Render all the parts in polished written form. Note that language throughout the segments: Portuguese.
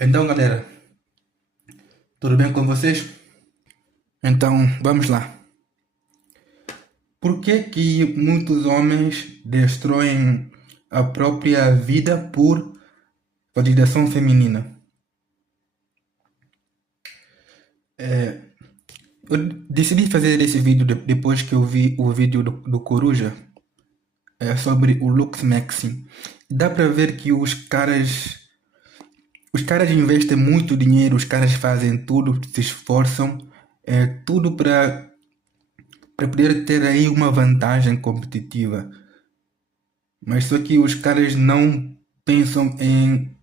Então, galera, tudo bem com vocês? Então, vamos lá. Por que que muitos homens destroem a própria vida por validação feminina? Eu decidi fazer esse vídeo depois que eu vi o vídeo do Coruja sobre o Lux Maxim. Dá pra ver que os caras investem muito dinheiro, os caras fazem tudo, se esforçam, tudo para poder ter aí uma vantagem competitiva. Mas só que os caras não pensam em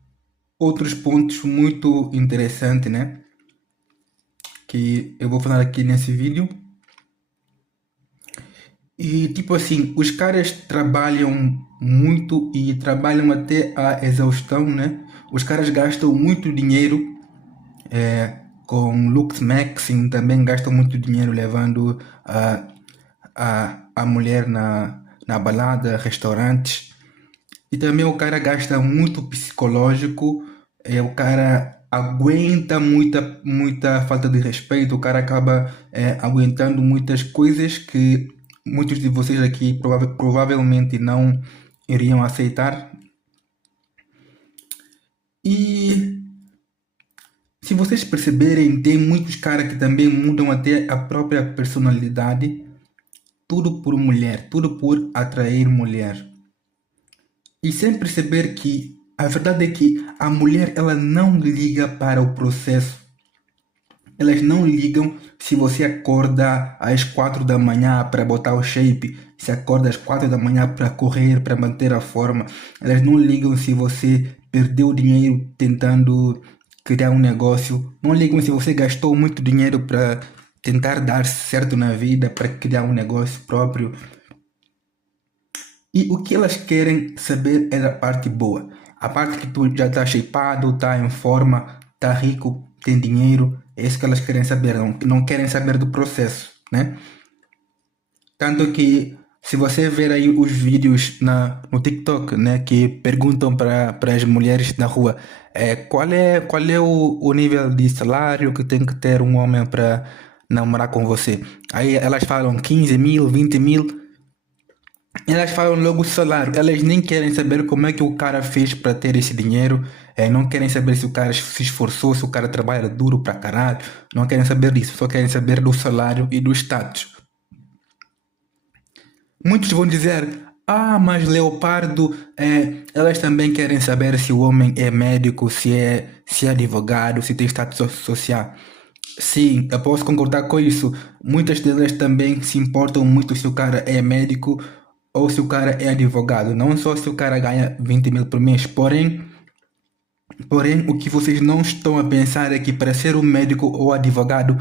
outros pontos muito interessantes, né? Que eu vou falar aqui nesse vídeo. E tipo assim, os caras trabalham muito e trabalham até a exaustão, né? Os caras gastam muito dinheiro com Lux Maxing, também gastam muito dinheiro levando a mulher na balada, restaurantes. E também o cara gasta muito psicológico, o cara aguenta muita falta de respeito, o cara acaba aguentando muitas coisas que muitos de vocês aqui provavelmente não iriam aceitar. E se vocês perceberem, tem muitos caras que também mudam até a própria personalidade, tudo por mulher, tudo por atrair mulher. E sem perceber que a verdade é que a mulher ela não liga para o processo. Elas não ligam se você acorda às 4 da manhã para botar o shape, se acorda às 4 da manhã para correr, para manter a forma. Elas não ligam se você perdeu dinheiro tentando criar um negócio. Não ligam se você gastou muito dinheiro para tentar dar certo na vida, para criar um negócio próprio. E o que elas querem saber é a parte boa. A parte que tu já está shapeado, está em forma, está rico, tem dinheiro. É isso que elas querem saber. Não querem saber do processo, né? Tanto que se você ver aí os vídeos no TikTok, né, que perguntam para as mulheres na rua qual é o nível de salário que tem que ter um homem para namorar com você. Aí elas falam 15 mil, 20 mil. Elas falam logo o salário, elas nem querem saber como é que o cara fez para ter esse dinheiro, não querem saber se o cara se esforçou, se o cara trabalha duro pra caralho, não querem saber disso, só querem saber do salário e do status. Muitos vão dizer, mas Leopardo, elas também querem saber se o homem é médico, se é advogado, se tem status social. Sim, eu posso concordar com isso. Muitas delas também se importam muito se o cara é médico ou se o cara é advogado. Não só se o cara ganha 20 mil por mês. Porém, o que vocês não estão a pensar é que para ser um médico ou advogado,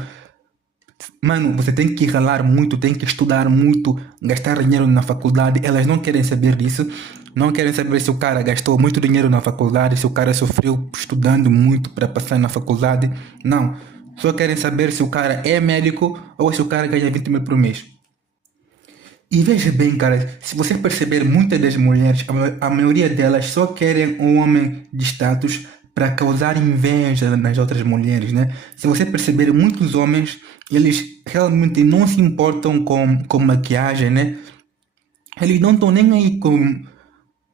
mano, você tem que ralar muito, tem que estudar muito, gastar dinheiro na faculdade. Elas não querem saber disso. Não querem saber se o cara gastou muito dinheiro na faculdade, se o cara sofreu estudando muito para passar na faculdade. Não. Só querem saber se o cara é médico ou se o cara ganha 20 mil por mês. E veja bem, cara, se você perceber, muitas das mulheres, a maioria delas só querem um homem de status para causar inveja nas outras mulheres, né? Se você perceber, muitos homens, eles realmente não se importam com maquiagem, né? Eles não estão nem aí com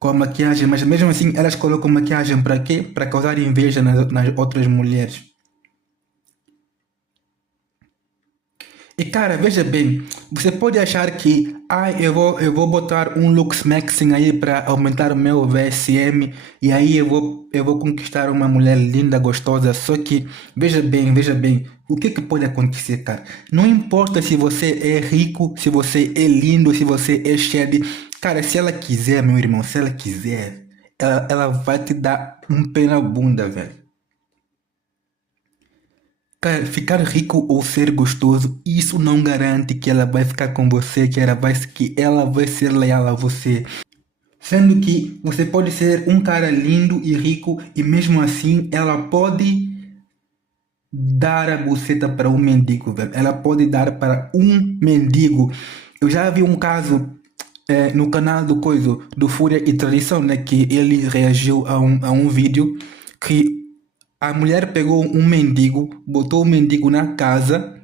a maquiagem, mas mesmo assim elas colocam maquiagem para quê? Para causar inveja nas outras mulheres. E cara, veja bem, você pode achar que eu vou botar um Lux Maxing aí para aumentar o meu VSM e aí eu vou conquistar uma mulher linda, gostosa. Só que veja bem, o que pode acontecer, cara? Não importa se você é rico, se você é lindo, se você é shady. Cara, se ela quiser, meu irmão, se ela quiser, ela vai te dar um pé na bunda, velho. Cara, ficar rico ou ser gostoso, isso não garante que ela vai ficar com você, que ela vai ser leal a você. Sendo que você pode ser um cara lindo e rico e mesmo assim ela pode dar a buceta para um mendigo, velho. Ela pode dar para um mendigo. Eu já vi um caso no canal do Fúria e Tradição, né, que ele reagiu a um vídeo que A mulher pegou um mendigo, botou o mendigo na casa,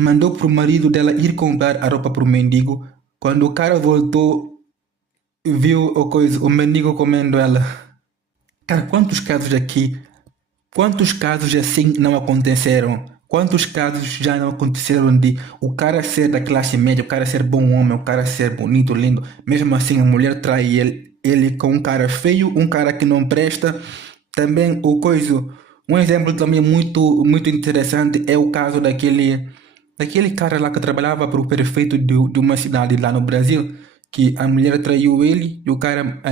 mandou pro marido dela ir comprar a roupa pro mendigo. Quando o cara voltou, viu o mendigo comendo ela. Cara, quantos casos assim não aconteceram? Quantos casos já não aconteceram de o cara ser da classe média, o cara ser bom homem, o cara ser bonito, lindo, mesmo assim a mulher trai ele com um cara feio, um cara que não presta. Também um exemplo também muito interessante é o caso daquele cara lá que trabalhava para o prefeito de uma cidade lá no Brasil, que a mulher traiu ele e o cara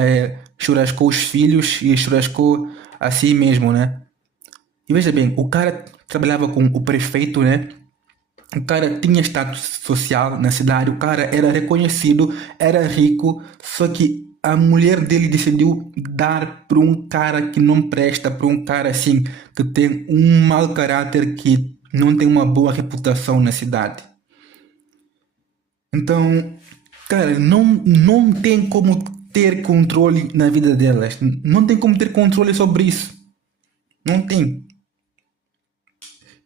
churrascou os filhos e churrascou a si mesmo, né? E veja bem, o cara trabalhava com o prefeito, né? O cara tinha status social na cidade, o cara era reconhecido, era rico, só que a mulher dele decidiu dar para um cara que não presta, para um cara assim, que tem um mau caráter, que não tem uma boa reputação na cidade. Então, cara, não tem como ter controle na vida delas. Não tem como ter controle sobre isso. Não tem.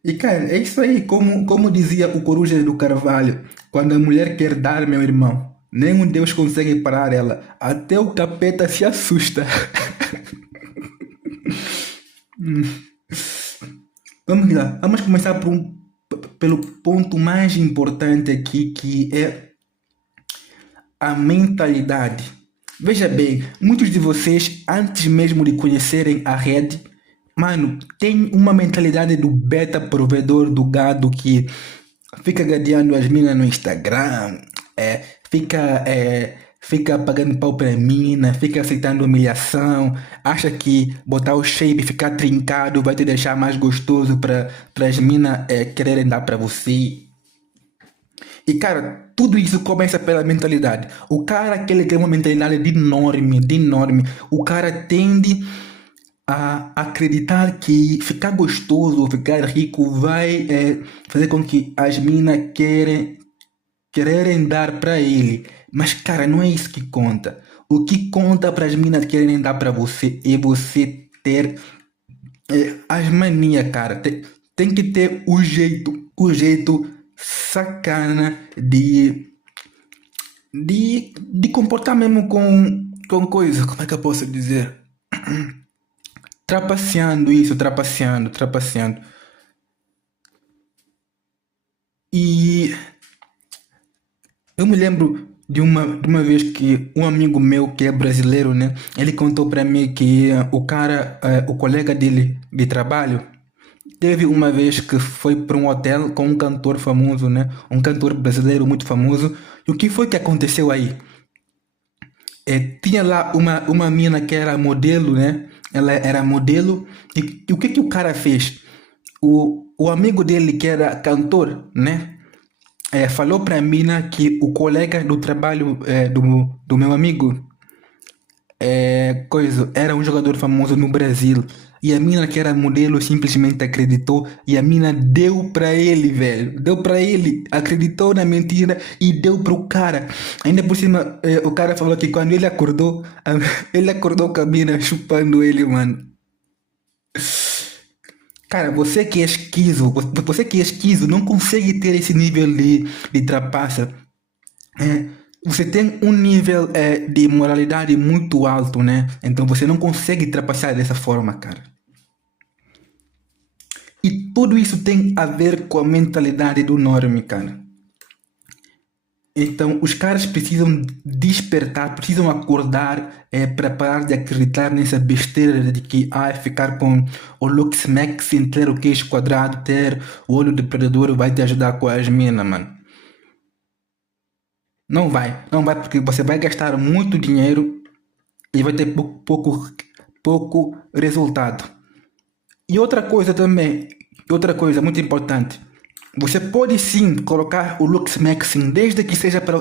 E cara, é isso aí, como dizia o Coruja do Carvalho, quando a mulher quer dar, meu irmão, nenhum Deus consegue parar ela, até o capeta se assusta. Vamos lá, vamos começar pelo ponto mais importante aqui, que é a mentalidade. Veja bem, muitos de vocês, antes mesmo de conhecerem a rede, mano, tem uma mentalidade do beta provedor do gado que fica gadeando as minas no Instagram, fica pagando pau pra mina, fica aceitando humilhação, acha que botar o shape, ficar trincado vai te deixar mais gostoso para as minas quererem dar pra você. E cara, tudo isso começa pela mentalidade. O cara que ele tem uma mentalidade de enorme, o cara tende a acreditar que ficar gostoso, ficar rico vai fazer com que as minas quererem dar para ele. Mas cara, não é isso que conta. O que conta para as minas quererem dar para você é você ter as manias, cara. Tem que ter o jeito sacana de comportar mesmo com coisa. Como é que eu posso dizer? Trapaceando isso, trapaceando. E eu me lembro de uma vez que um amigo meu que é brasileiro, né? Ele contou pra mim que o colega dele de trabalho, teve uma vez que foi para um hotel com um cantor famoso, né? Um cantor brasileiro muito famoso. E o que foi que aconteceu aí? Tinha lá uma mina que era modelo, né? Ela era modelo. E o que que o cara fez? O amigo dele, que era cantor, né? Falou pra mina que o colega do trabalho do meu amigo era um jogador famoso no Brasil. E a mina que era modelo simplesmente acreditou e a mina deu pra ele, velho. Deu pra ele, acreditou na mentira e deu pro cara. Ainda por cima, o cara falou que quando ele acordou, ele acordou com a mina chupando ele, mano. Cara, você que é esquizo, não consegue ter esse nível de trapaça. É, você tem um nível de moralidade muito alto, né? Então você não consegue trapacear dessa forma, cara. E tudo isso tem a ver com a mentalidade do norme, cara. Então os caras precisam despertar, precisam acordar para parar de acreditar nessa besteira de que ficar com o Lux Max, ter o queixo quadrado, ter o olho de predador vai te ajudar com as minas, mano. Não vai porque você vai gastar muito dinheiro e vai ter pouco resultado. E outra coisa muito importante, você pode sim colocar o Lux Maxing desde que seja para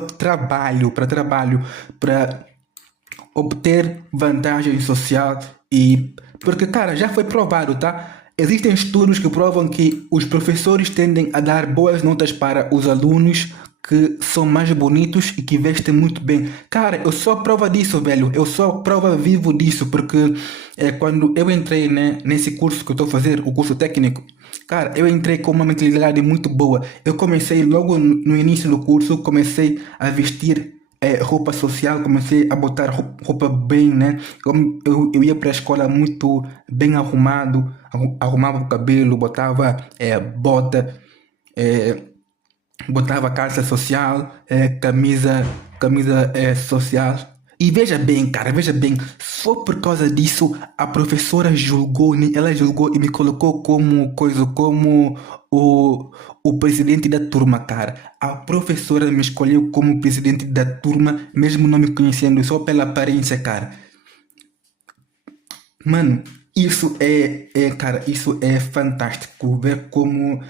obter vantagem social e porque cara, já foi provado, tá? Existem estudos que provam que os professores tendem a dar boas notas para os alunos que são mais bonitos e que vestem muito bem. Cara, eu sou a prova disso, velho. Eu sou a prova vivo disso, porque quando eu entrei, né, nesse curso que eu estou a fazer, o curso técnico, cara, eu entrei com uma mentalidade muito boa. Eu comecei logo no início do curso, comecei a vestir roupa social, comecei a botar roupa bem, né? Eu ia para a escola muito bem arrumado, arrumava o cabelo, botava bota, eh, botava calça social, camisa social. E veja bem, cara, veja bem, só por causa disso a professora julgou, né? Ela julgou e me colocou como o presidente da turma, cara. A professora me escolheu como presidente da turma, mesmo não me conhecendo, só pela aparência, cara. Mano, cara, isso é fantástico, ver como.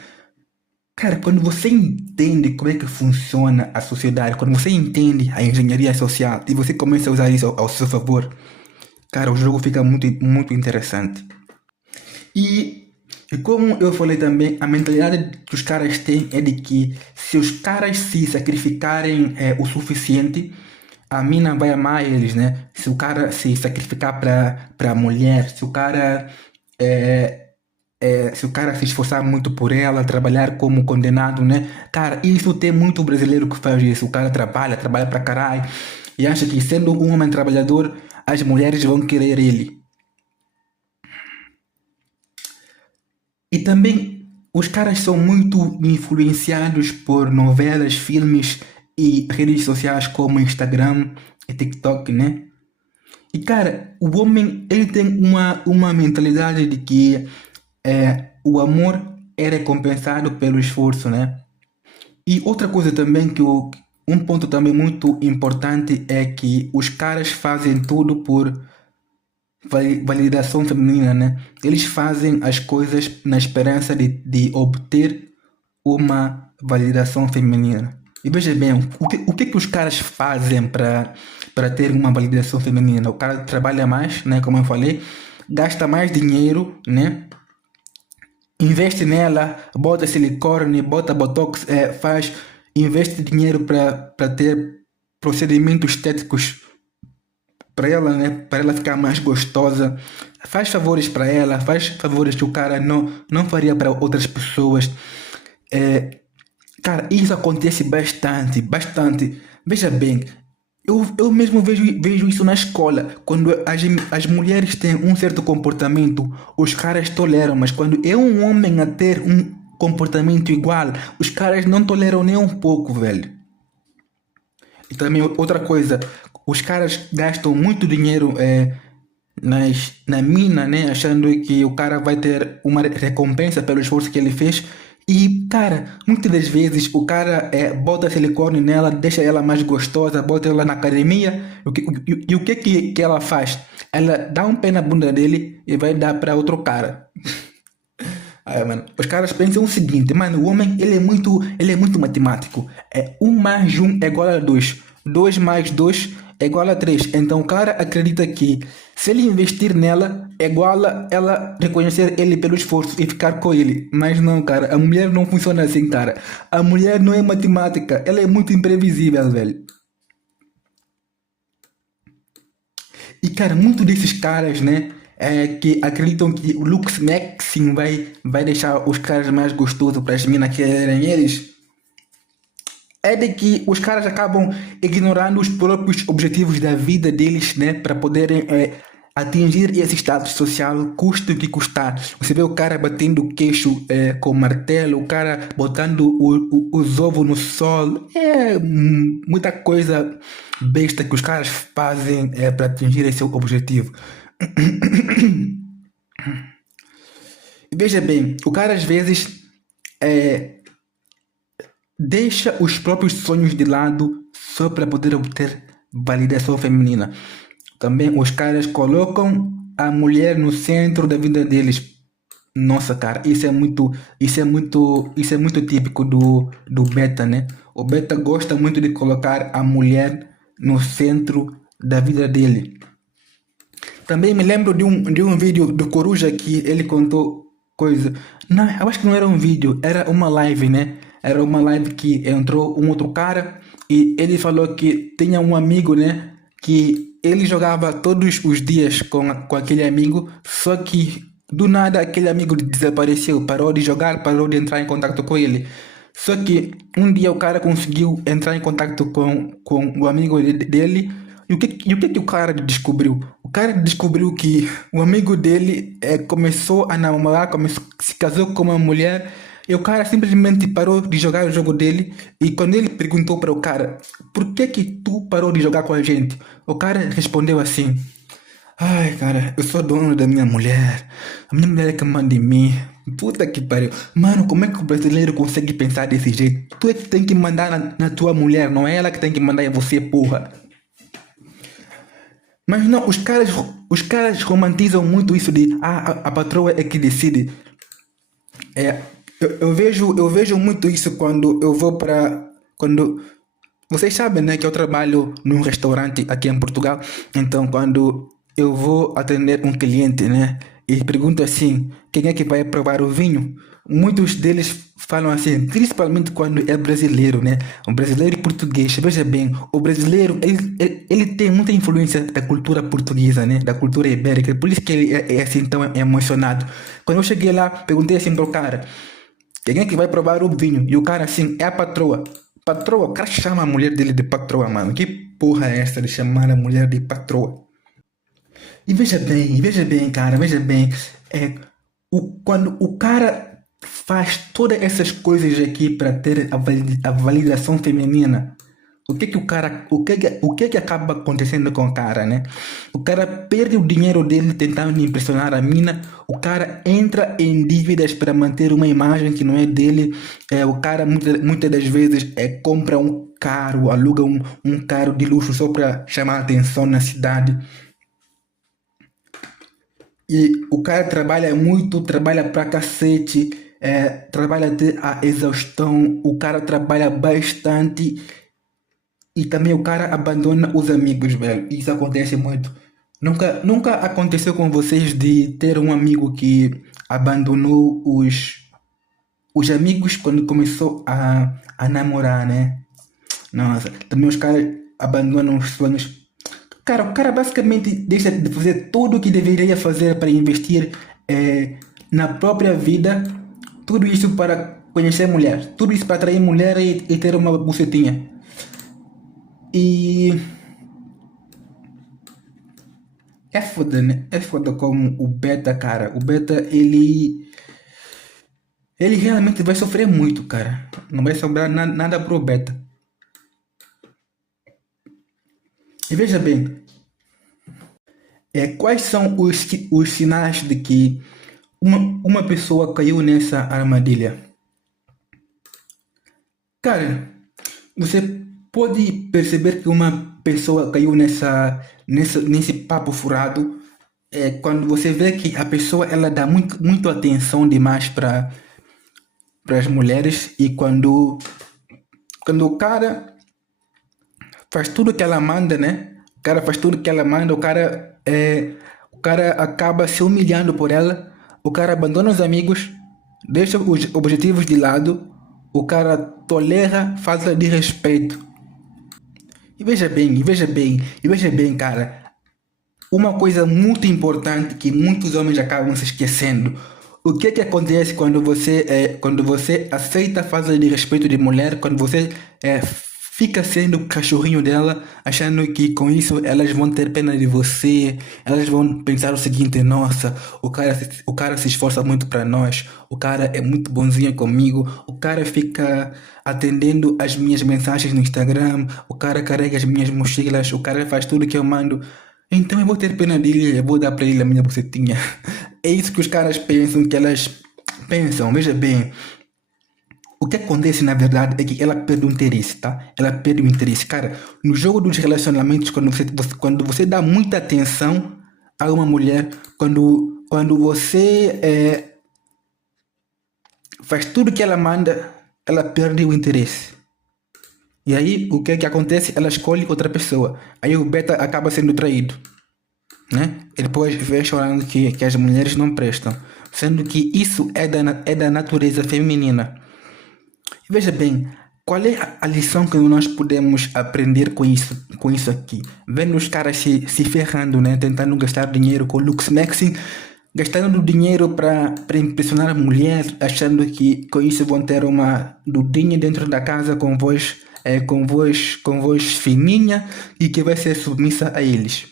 Cara, quando você entende como é que funciona a sociedade, quando você entende a engenharia social e você começa a usar isso ao seu favor, cara, o jogo fica muito, muito interessante. E, e como eu falei também, a mentalidade que os caras têm é de que se os caras se sacrificarem o suficiente, a mina vai amar eles, né? Se o cara se sacrificar para a mulher, é, se o cara se esforçar muito por ela, trabalhar como condenado, né? Cara, isso tem muito brasileiro que faz isso. O cara trabalha pra caralho, e acha que sendo um homem trabalhador, as mulheres vão querer ele. E também os caras são muito influenciados por novelas, filmes e redes sociais como Instagram e TikTok, né? E cara, o homem ele tem uma mentalidade de que o amor é recompensado pelo esforço, né? E outra coisa também um ponto também muito importante é que os caras fazem tudo por validação feminina, né? Eles fazem as coisas na esperança de obter uma validação feminina. E veja bem, o que os caras fazem para ter uma validação feminina? O cara trabalha mais, né? Como eu falei, gasta mais dinheiro, né? Investe nela, bota silicone, bota botox, investe dinheiro para ter procedimentos estéticos para ela, né? Para ela ficar mais gostosa. Faz favores para ela, faz favores que o cara não faria para outras pessoas. É, cara, isso acontece bastante, bastante. Veja bem, eu mesmo vejo isso na escola. Quando as mulheres têm um certo comportamento, os caras toleram, mas quando é um homem a ter um comportamento igual, os caras não toleram nem um pouco, velho. E também outra coisa, os caras gastam muito dinheiro na mina, né? Achando que o cara vai ter uma recompensa pelo esforço que ele fez. E, cara, muitas das vezes o cara bota silicone nela, deixa ela mais gostosa, bota ela na academia. E o que ela faz? Ela dá um pé na bunda dele e vai dar para outro cara. Mano, os caras pensam o seguinte, mano, o homem ele é muito matemático. Um mais um é igual a 2. 2 mais 2 é igual a 3. Então o cara acredita que se ele investir nela, é igual a ela reconhecer ele pelo esforço e ficar com ele. Mas não, cara, a mulher não funciona assim, cara. A mulher não é matemática, ela é muito imprevisível, velho. E, cara, muitos desses caras, né, que acreditam que o Lux Maxim vai deixar os caras mais gostosos para as minas quererem eles, é de que os caras acabam ignorando os próprios objetivos da vida deles, né, para poderem atingir esse status social, custe o que custar. Você vê o cara batendo o queixo com martelo, o cara botando os ovos no sol, muita coisa besta que os caras fazem para atingir esse objetivo. E veja bem, o cara às vezes deixa os próprios sonhos de lado só para poder obter validação feminina. Também os caras colocam a mulher no centro da vida deles. Nossa, cara, isso é muito típico do beta, né? O beta gosta muito de colocar a mulher no centro da vida dele. Também me lembro de um vídeo do Coruja que ele contou coisa. Não, eu acho que não era um vídeo, era uma live, né? era uma live que entrou um outro cara e ele falou que tinha um amigo, né? Que ele jogava todos os dias com aquele amigo, só que do nada aquele amigo desapareceu, parou de jogar, parou de entrar em contato com ele. Só que um dia o cara conseguiu entrar em contato com o amigo dele. E o que o cara descobriu? O cara descobriu que o amigo dele começou a namorar, se casou com uma mulher. E o cara simplesmente parou de jogar o jogo dele. E quando ele perguntou para o cara, por que tu parou de jogar com a gente? O cara respondeu assim: ai, cara, eu sou dono da minha mulher. A minha mulher é que manda em mim. Puta que pariu. Mano, como é que o brasileiro consegue pensar desse jeito? Tu é que tem que mandar na tua mulher, não é ela que tem que mandar em você, porra. Mas não, os caras romantizam muito isso de a patroa é que decide. É, eu vejo muito isso quando eu vou para. Quando. Vocês sabem, né, que eu trabalho num restaurante aqui em Portugal. Então, quando eu vou atender um cliente, né, e pergunto assim, quem é que vai provar o vinho? Muitos deles falam assim, principalmente quando é brasileiro, né? O brasileiro e português. Veja bem, o brasileiro, ele tem muita influência da cultura portuguesa, né? Da cultura ibérica. Por isso que ele é assim tão emocionado. Quando eu cheguei lá, perguntei assim pro cara, quem é que vai provar o vinho? E o cara assim, é a patroa. Patroa, o cara chama a mulher dele de patroa, mano. Que porra é essa de chamar a mulher de patroa? E veja bem, cara, veja bem. É, quando o cara faz todas essas coisas aqui para ter a validação feminina, o que que acaba acontecendo com o cara, né? O cara perde o dinheiro dele tentando impressionar a mina, o cara entra em dívidas para manter uma imagem que não é dele, o cara muitas das vezes compra um carro, aluga um carro de luxo só para chamar atenção na cidade. E o cara trabalha muito, trabalha pra cacete, trabalha até a exaustão, o cara trabalha bastante e também o cara abandona os amigos, velho. Isso acontece muito. Nunca aconteceu com vocês de ter um amigo que abandonou os amigos quando começou a namorar, né? Nossa, também os caras abandonam os sonhos. Cara, o cara basicamente deixa de fazer tudo o que deveria fazer para investir na própria vida, tudo isso para conhecer mulher, tudo isso para atrair mulher e ter uma bucetinha. E é foda, né? É foda como o beta, cara. O beta, ele realmente vai sofrer muito, cara. Não vai sobrar nada pro beta. E veja bem, quais são os sinais de que uma pessoa caiu nessa armadilha? Cara, você pode perceber que uma pessoa caiu nesse papo furado quando você vê que a pessoa ela dá muito atenção demais para as mulheres e quando o cara faz tudo que ela manda, né? O cara faz tudo que ela manda, o cara acaba se humilhando por ela, o cara abandona os amigos, deixa os objetivos de lado, o cara tolera falta de respeito. E veja bem, cara, uma coisa muito importante que muitos homens acabam se esquecendo. O que acontece quando você aceita a falta de respeito de mulher, quando você fica sendo o cachorrinho dela, achando que com isso elas vão ter pena de você, elas vão pensar o seguinte, nossa, o cara se esforça muito para nós, o cara é muito bonzinho comigo, o cara fica atendendo as minhas mensagens no Instagram, o cara carrega as minhas mochilas, o cara faz tudo que eu mando. Então eu vou ter pena dele, eu vou dar pra ele a minha bucetinha. É isso que os caras pensam, que elas pensam. Veja bem, o que acontece na verdade é que ela perde o interesse, tá? Ela perde o interesse. Cara, no jogo dos relacionamentos, quando você dá muita atenção a uma mulher, quando você faz tudo que ela manda, ela perde o interesse. E aí, o que é que acontece? Ela escolhe outra pessoa. Aí o beta acaba sendo traído, né? E depois vem chorando que as mulheres não prestam. Sendo que isso é da natureza feminina. Veja bem, qual é a lição que nós podemos aprender com isso aqui? Vendo os caras se ferrando, né? Tentando gastar dinheiro com Lux Maxing, gastando dinheiro para impressionar a mulher, achando que com isso vão ter uma dudinha dentro da casa com voz fininha e que vai ser submissa a eles.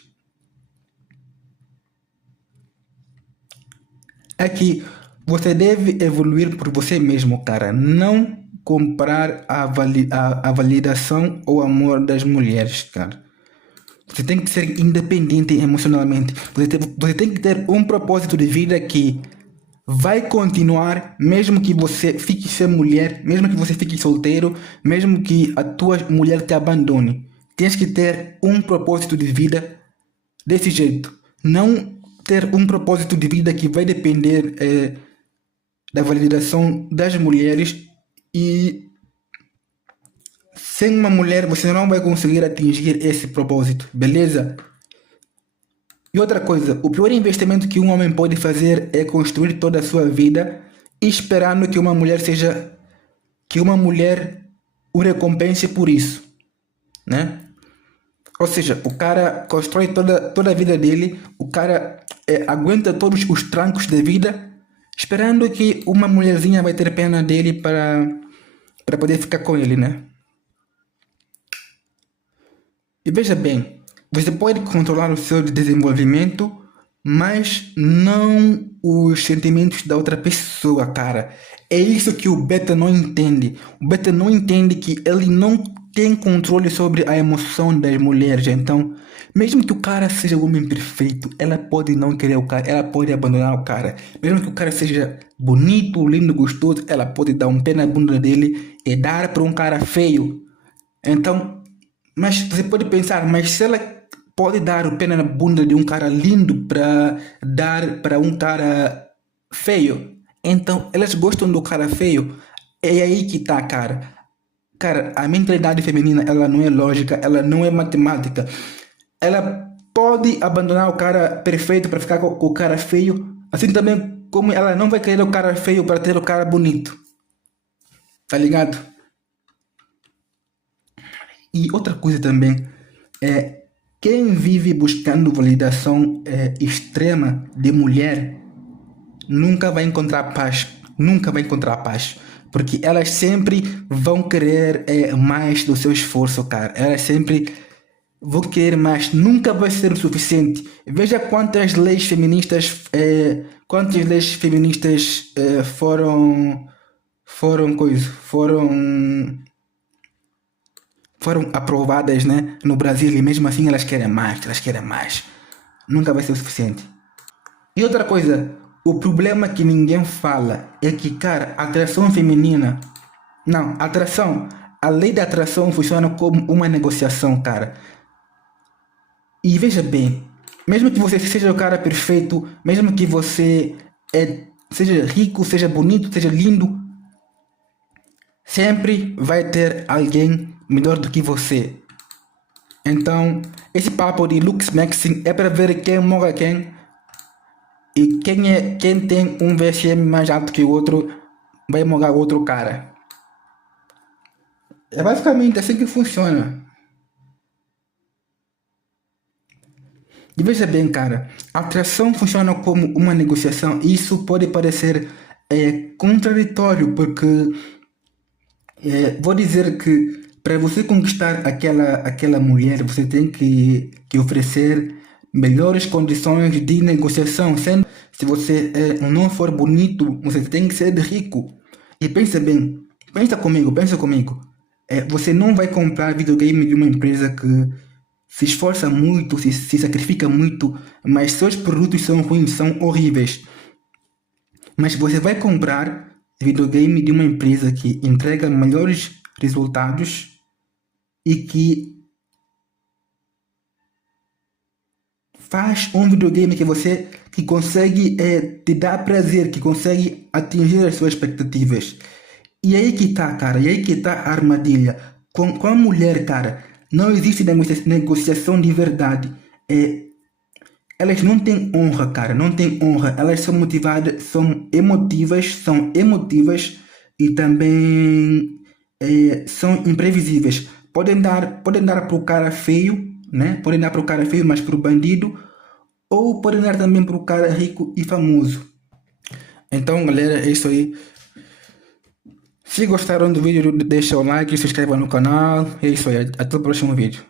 É que você deve evoluir por você mesmo, cara. Não comprar a validação ou amor das mulheres, cara. Você tem que ser independente emocionalmente. Você tem que ter um propósito de vida que vai continuar, mesmo que você fique sem mulher, mesmo que você fique solteiro, mesmo que a tua mulher te abandone. Tens que ter um propósito de vida desse jeito. Não ter um propósito de vida que vai depender da validação das mulheres e sem uma mulher você não vai conseguir atingir esse propósito, beleza? E outra coisa, o pior investimento que um homem pode fazer é construir toda a sua vida esperando que uma mulher o recompense por isso, né? Ou seja, o cara constrói toda a vida dele, o cara aguenta todos os trancos da vida, esperando que uma mulherzinha vai ter pena dele para poder ficar com ele, né? E veja bem, você pode controlar o seu desenvolvimento, mas não os sentimentos da outra pessoa, cara. É isso que o beta não entende. O beta não entende que ele não tem controle sobre a emoção das mulheres. Então, mesmo que o cara seja o homem perfeito, ela pode não querer o cara, ela pode abandonar o cara. Mesmo que o cara seja bonito, lindo, gostoso, ela pode dar um pé na bunda dele e dar para um cara feio. Então, mas você pode pensar, mas se ela pode dar o pé na bunda de um cara lindo para dar para um cara feio, então elas gostam do cara feio. É aí que tá, cara. Cara, a mentalidade feminina, ela não é lógica, ela não é matemática. Ela pode abandonar o cara perfeito para ficar com o cara feio, assim também como ela não vai querer o cara feio para ter o cara bonito. Tá ligado? E outra coisa também é quem vive buscando validação extrema de mulher nunca vai encontrar paz, nunca vai encontrar paz, porque elas sempre vão querer mais do seu esforço, cara. Elas sempre vão querer mais, nunca vai ser o suficiente. Veja quantas leis feministas foram aprovadas, né, no Brasil e mesmo assim elas querem mais, elas querem mais. Nunca vai ser o suficiente. E outra coisa, o problema que ninguém fala é que, cara, a atração feminina, não, a lei da atração funciona como uma negociação, cara. E veja bem, mesmo que você seja o cara perfeito, mesmo que você seja rico, seja bonito, seja lindo, sempre vai ter alguém melhor do que você. Então, esse papo de Lux Maxing é para ver quem moga quem e quem tem um VSM mais alto que o outro vai mogar o outro cara. É basicamente assim que funciona. E veja bem, cara, a atração funciona como uma negociação e isso pode parecer contraditório, porque vou dizer que para você conquistar aquela mulher, você tem que oferecer melhores condições de negociação. Sendo, se você não for bonito, você tem que ser rico. E pensa bem, pensa comigo. Você não vai comprar videogame de uma empresa que se esforça muito, se sacrifica muito, mas seus produtos são ruins, são horríveis. Mas você vai comprar videogame de uma empresa que entrega melhores resultados e que faz um videogame que consegue te dar prazer, que consegue atingir as suas expectativas. E aí que tá, cara, e aí que tá a armadilha. Com a mulher, cara, não existe negociação de verdade. Elas não têm honra, cara, não têm honra. Elas são emotivas e também são imprevisíveis. Podem dar para o cara feio, né? Podem dar para o cara feio, mas para o bandido, ou podem dar também para o cara rico e famoso. Então, galera, é isso aí. Se gostaram do vídeo, deixa o like, se inscreva no canal. É isso aí. Até o próximo vídeo.